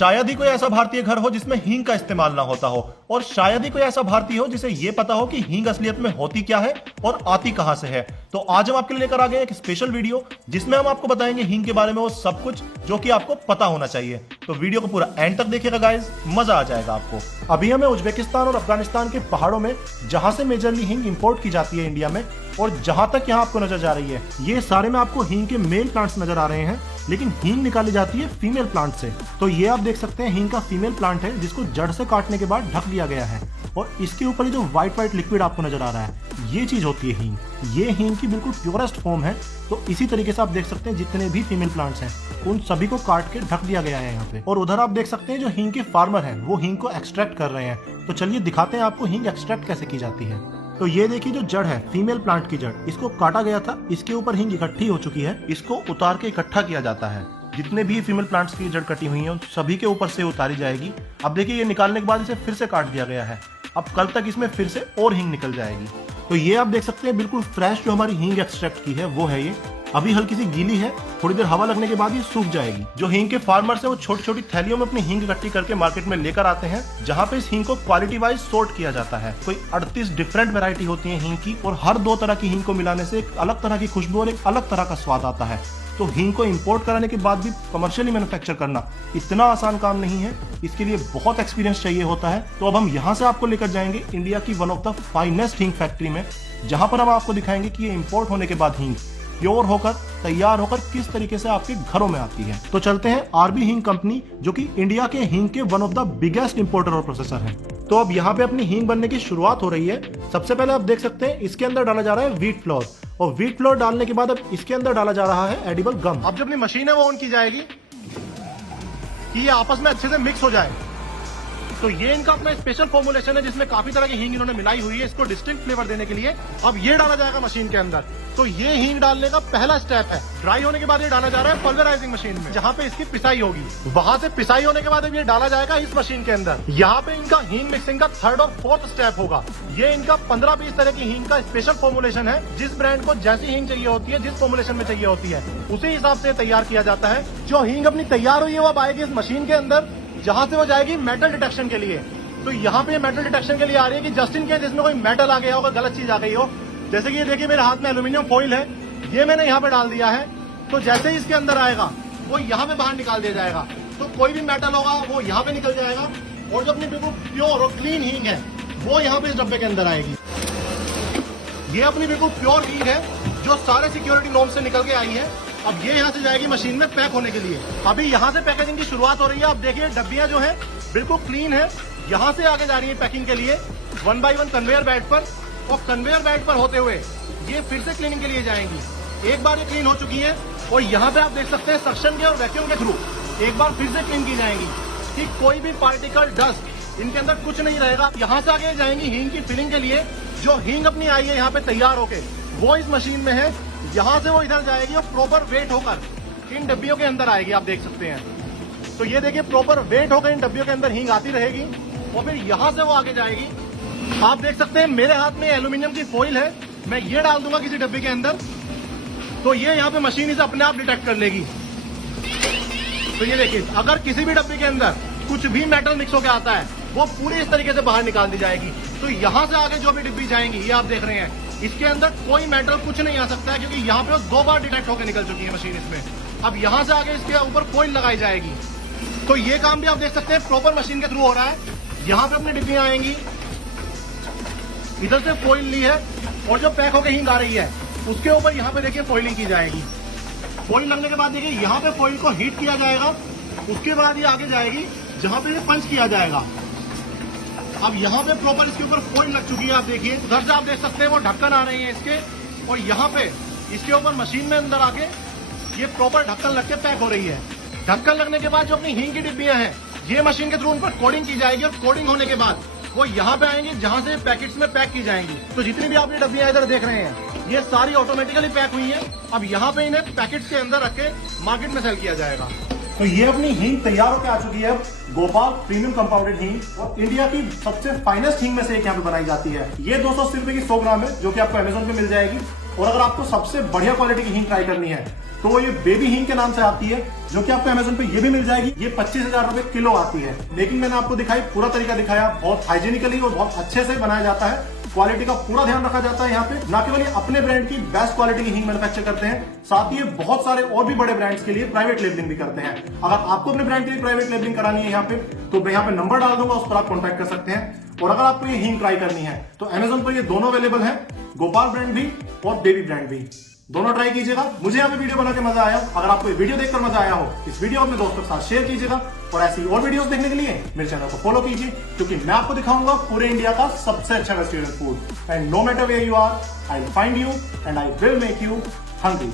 शायद ही कोई ऐसा भारतीय घर हो जिसमें हींग का इस्तेमाल ना होता हो, और शायद ही कोई ऐसा भारतीय हो जिसे ये पता हो कि हींग असलियत में होती क्या है और आती कहां से है। तो आज हम आपके लिए लेकर आ गए एक स्पेशल वीडियो जिसमें हम आपको बताएंगे हींग के बारे में वो सब कुछ जो कि आपको पता होना चाहिए। तो वीडियो को पूरा एंड तक देखिएगा गाइस, मजा आ जाएगा आपको। अभी हमें उज्बेकिस्तान और अफगानिस्तान के पहाड़ों में जहां से मेजरली हींग इंपोर्ट की जाती है इंडिया में, और जहां तक यहाँ आपको नजर जा रही है, ये सारे में आपको हींग के मेल प्लांट्स नजर आ रहे हैं, लेकिन हींग निकाली जाती है फीमेल प्लांट से। तो ये आप देख सकते हैं हींग का फीमेल प्लांट है जिसको जड़ से काटने के बाद ढक दिया गया है, और इसके ऊपर जो व्हाइट लिक्विड आपको नजर आ रहा है, ये चीज होती है हींग। ये हींग की बिल्कुल प्योरेस्ट फॉर्म है। तो इसी तरीके से आप देख सकते हैं जितने भी फीमेल प्लांट्स हैं उन सभी को काट के ढक दिया गया है यहाँ पे। और उधर आप देख सकते हैं जो हींग के फार्मर हैं वो हींग को एक्सट्रैक्ट कर रहे हैं। तो चलिए दिखाते हैं आपको हींग एक्सट्रैक्ट कैसे की जाती है। तो ये देखिए जो जड़ है, फीमेल प्लांट की जड़, इसको काटा गया था, इसके ऊपर हींग इकट्ठी हो चुकी है, इसको उतार के इकट्ठा किया जाता है। जितने भी फीमेल प्लांट्स की जड़ कटी हुई है उन सभी के ऊपर से उतारी जाएगी। अब देखिए ये निकालने के बाद इसे फिर से काट दिया गया है। अब कल तक इसमें फिर से और हींग निकल जाएगी। तो ये आप देख सकते हैं बिल्कुल फ्रेश जो हमारी हींग एक्सट्रैक्ट की है वो है ये। अभी हल्की सी गीली है, थोड़ी देर हवा लगने के बाद ये सूख जाएगी। जो हींग के फार्मर्स हैं वो छोटी छोटी थैलियों में अपनी हींग इकट्ठी करके मार्केट में लेकर आते हैं, जहां पे इस हींग को क्वालिटी वाइज सॉर्ट किया जाता है। कोई 38 डिफरेंट वैरायटी होती है हींग की, और हर 2 तरह की हींग को मिलाने से एक अलग तरह की खुशबू और एक अलग तरह का स्वाद आता है। तो हींग को इंपोर्ट कराने के बाद भी कमर्शियली मैन्युफैक्चर करना इतना आसान काम नहीं है, इसके लिए बहुत एक्सपीरियंस चाहिए होता है। तो अब हम यहाँ से आपको लेकर जाएंगे इंडिया की वन ऑफ द फाइनेस्ट हींग फैक्ट्री में, जहां पर हम आपको दिखाएंगे कि ये इंपोर्ट होने के बाद हींग प्योर होकर तैयार होकर किस तरीके से आपके घरों में आती है। तो चलते हैं आरबी हींग कंपनी, जो कि इंडिया के हींग के one of the biggest importer और प्रोसेसर है। तो अब यहाँ पे अपनी हींग बनने की शुरुआत हो रही है। सबसे पहले आप देख सकते हैं इसके अंदर डाला जा रहा है व्हीट फ्लोर, और व्हीट फ्लोर डालने के बाद अब इसके अंदर डाला जा रहा है एडिबल गम। अब जो अपनी मशीन है वो ऑन की जाएगी कि ये आपस में अच्छे से मिक्स हो जाए। तो ये इनका अपना स्पेशल फॉर्मुलेशन है जिसमें काफी तरह की हींग इन्होंने मिलाई हुई है इसको डिस्टिंक्ट फ्लेवर देने के लिए। अब ये डाला जाएगा मशीन के अंदर। तो ये हींग डालने का पहला स्टेप है। ड्राई होने के बाद ये डाला जा रहा है पल्वराइजिंग मशीन में, जहाँ पे इसकी पिसाई होगी। वहां से पिसाई होने के बाद अब ये डाला जाएगा इस मशीन के अंदर। यहाँ पे इनका हींग मिक्सिंग का 3rd और 4th स्टेप होगा। ये इनका 15-20 तरह की हींग का स्पेशल फॉर्मुलेशन है। जिस ब्रांड को जैसी हींग चाहिए होती है, जिस फॉर्मुलेशन में चाहिए होती है, उसी हिसाब से तैयार किया जाता है। जो हींग अपनी तैयार हुई है वो अब आएगी इस मशीन के अंदर, जहाँ से वो जाएगी मेटल डिटेक्शन के लिए। तो यहाँ पे मेटल डिटेक्शन के लिए आ रही है कि जस्ट इन केस इसमें कोई मेटल आ गया हो, गलत चीज आ गई हो। जैसे कि ये देखिए मेरे हाथ में एल्यूमिनियम फॉइल है, ये मैंने यहाँ पे डाल दिया है। तो जैसे ही इसके अंदर आएगा वो यहाँ पे बाहर निकाल दिया जाएगा। तो कोई भी मेटल होगा वो यहाँ पे निकल जाएगा, और जो अपनी बिल्कुल प्योर और क्लीन हींग है वो यहाँ पे इस डब्बे के अंदर आएगी। ये अपनी बिल्कुल प्योर हींग है जो सारे सिक्योरिटी नॉर्म्स से निकल के आई है। अब ये यहाँ से जाएगी मशीन में पैक होने के लिए। अभी यहाँ से पैकेजिंग की शुरुआत हो रही है। अब देखिए डब्बियां जो है बिल्कुल क्लीन है, यहाँ से आगे जा रही है पैकिंग के लिए 1 बाय 1 कन्वेयर बेल्ट पर, और कन्वेयर बेल्ट पर होते हुए ये फिर से क्लीनिंग के लिए जाएंगी। एक बार ये क्लीन हो चुकी है, और यहाँ पे आप देख सकते हैं सक्शन के और वैक्यूम के थ्रू एक बार फिर से क्लीन की जाएंगी कि कोई भी पार्टिकल डस्ट इनके अंदर कुछ नहीं रहेगा। यहाँ से आगे जाएंगी हींग की फिलिंग के लिए। जो हींग अपनी आई है यहाँ पे तैयार होके वो इस मशीन में है, यहाँ से वो इधर जाएगी और प्रॉपर वेट होकर इन डब्बियों के अंदर आएगी। आप देख सकते हैं। तो ये देखिए प्रॉपर वेट होकर इन डब्बियों के अंदर हींग आती रहेगी, और फिर यहाँ से वो आगे जाएगी। आप देख सकते हैं मेरे हाथ में एल्यूमिनियम की फॉइल है, मैं ये डाल दूंगा किसी डब्बे के अंदर, तो ये यहाँ पे मशीन इसे अपने आप डिटेक्ट कर लेगी। तो ये देखिए अगर किसी भी डब्बे के अंदर कुछ भी मेटल मिक्स होकर आता है वो पूरी इस तरीके से बाहर निकाल दी जाएगी। तो यहाँ से आगे जो भी डिब्बी जाएंगी, ये आप देख रहे हैं, इसके अंदर कोई मेटल कुछ नहीं आ सकता है, क्योंकि यहाँ पे 2 बार डिटेक्ट होकर निकल चुकी है मशीन इसमें। अब यहाँ से आगे इसके ऊपर फॉइल लगाई जाएगी। तो ये काम भी आप देख सकते हैं प्रॉपर मशीन के थ्रू हो रहा है। यहाँ पे अपनी डिब्बियां आएंगी, इधर से फॉइल ली है, और जो पैक होकर हींग आ रही है उसके ऊपर यहाँ पे देखिए फॉइलिंग की जाएगी। फॉइल लगने के बाद देखिए यहाँ पे फॉइल को हीट किया जाएगा। उसके बाद ये आगे जाएगी जहाँ पे ये पंच किया जाएगा। अब यहाँ पे प्रॉपर इसके ऊपर फॉइल लग चुकी है। आप देखिए उधर से आप देख सकते हैं वो ढक्कन आ रहे हैं इसके, और यहाँ पे इसके ऊपर मशीन में अंदर आके ये प्रॉपर ढक्कन लग के पैक हो रही है। ढक्कन लगने के बाद जो अपनी हींग की डिब्बियां हैं ये मशीन के थ्रू उन पर कोडिंग की जाएगी, और कोडिंग होने के बाद वो यहाँ पे आएंगे जहाँ से पैकेट्स में पैक की जाएंगी। तो जितनी भी आप ये डब्बियां इधर देख रहे हैं ये सारी ऑटोमेटिकली पैक हुई है। अब यहाँ पे इन्हें पैकेट्स के अंदर रख के मार्केट में सेल किया जाएगा। तो ये अपनी हींग तैयार होकर आ चुकी है। गोपाल प्रीमियम कंपाउंडेड हींग, और इंडिया की सबसे फाइनेस्ट हींग में से एक यहाँ पे बनाई जाती है। ये 280 रुपए की 100 ग्राम है, जो कि आपको अमेजोन पे मिल जाएगी। और अगर आपको सबसे बढ़िया क्वालिटी की हींग ट्राई करनी है तो ये बेबी हींग के नाम से आती है, जो कि आपको अमेज़न पे ये भी मिल जाएगी। ये 25,000 रुपए किलो आती है। लेकिन मैंने आपको दिखाई, पूरा तरीका दिखाया, बहुत हाइजीनिकली और बहुत अच्छे से बनाया जाता है। क्वालिटी का पूरा ध्यान रखा जाता है यहाँ पे। ना केवल ये अपने ब्रांड की बेस्ट क्वालिटी की हींग मैन्युफैक्चर करते हैं, साथ ही ये बहुत सारे और भी बड़े ब्रांड्स के लिए प्राइवेट लेबलिंग भी करते हैं। अगर आपको अपने ब्रांड के लिए प्राइवेट लेबलिंग करानी है यहाँ पे, तो मैं यहाँ पे नंबर डाल दूंगा, उस पर आप कॉन्टैक्ट कर सकते हैं। और अगर आपको ये हींग ट्राई करनी है तो अमेज़न पर ये दोनों अवेलेबल है, गोपाल ब्रांड भी और बेबी ब्रांड भी। दोनों ट्राई कीजिएगा। मुझे यहाँ पे वीडियो बना के मजा आया। अगर आपको ये वीडियो देखकर मजा आया हो, इस वीडियो अपने दोस्तों के साथ शेयर कीजिएगा। और ऐसी और वीडियोस देखने के लिए मेरे चैनल को फॉलो कीजिए, क्योंकि मैं आपको दिखाऊंगा पूरे इंडिया का सबसे अच्छा vegetarian food. And no matter where you are, I will find you and I will make you hungry.